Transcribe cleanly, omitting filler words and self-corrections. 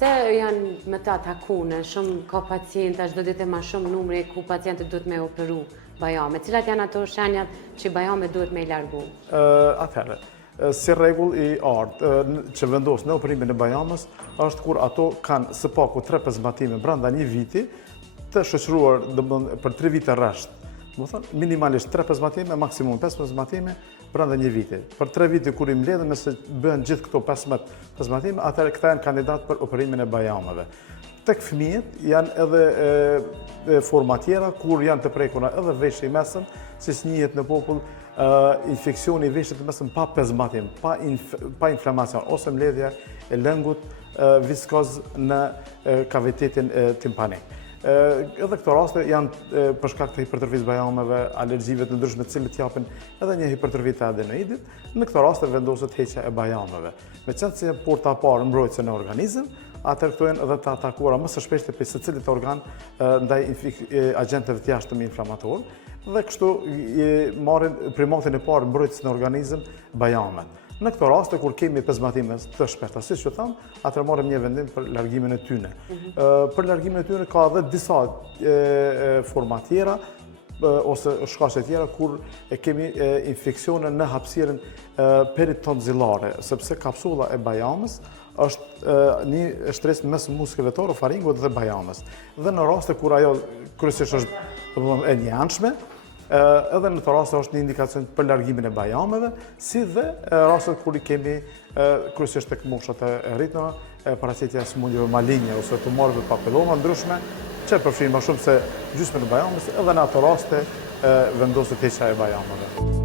Pse janë me të atakune, shumë ka pacienta, çdo ditë ma shumë numri ku pacientët duhet me operu bajame. Cilat janë ato shenjat që bajame duhet me i largu? Atëherë, si rregull i artë që vendos në operimin e bajamës është kur ato kanë së paku 3 pezmatime brenda një viti të shoqëruar për 3 vite rresht. Minimalisht 3 pezmatime, maksimum 5 pezmatime brenda një viti. Për 3 vite kur i mbledhen nëse bëhen gjithë këto 15 pezmatime, atëherë këta janë kandidat për operimin e bajameve. Tek fëmijët janë edhe forma tjera kur janë të prekura edhe veshë i mesëm, si njihet në popull infeksioni i veshët të mesëm pa pezmatim, pa inflamacion, ose mbledhja e lëngut viskoz në kavitetin timpanik. Edhe këto raste janë për shkak të hipertrofisë bajameve, alergjive të ndryshme të cilët japin edhe një hipertrofi të adenoidit, në këto raste vendoset heqja e bajameve. Meqenëse si porta e parë mbrojtëse në organizëm, atëherë këto janë edhe të atakuara më së shpeshti për secilit organ ndaj agjenteve të jashtëm inflamator, dhe kështu marrin primatin e parë mbrojtës në organizëm bajamet. Në këto raste, kur kemi pezmatime të shpeshta, si që thamë, atëherë marrim një vendim për largimin e tyne. Për largimin e tyne ka edhe disa forma tjera, ose shkaqe tjera, kur kemi infeksione në hapësirën peritonzilare, sepse kapsula e bajamës është një shtresë mes muskulor, faringut dhe bajamës. Dhe në raste kur ajo kryesisht është e njanshme, edhe në të raste është një indikacion për largimin e bajameve, si dhe rastet kur i kemi kryesisht tek moshat e rritura, paraqitja e sëmundjeve maligne ose tumorëve papilloma ndryshme, që përfshin më shumë se gjysmën e bajamës, edhe në ato raste vendoset heqja e bajameve.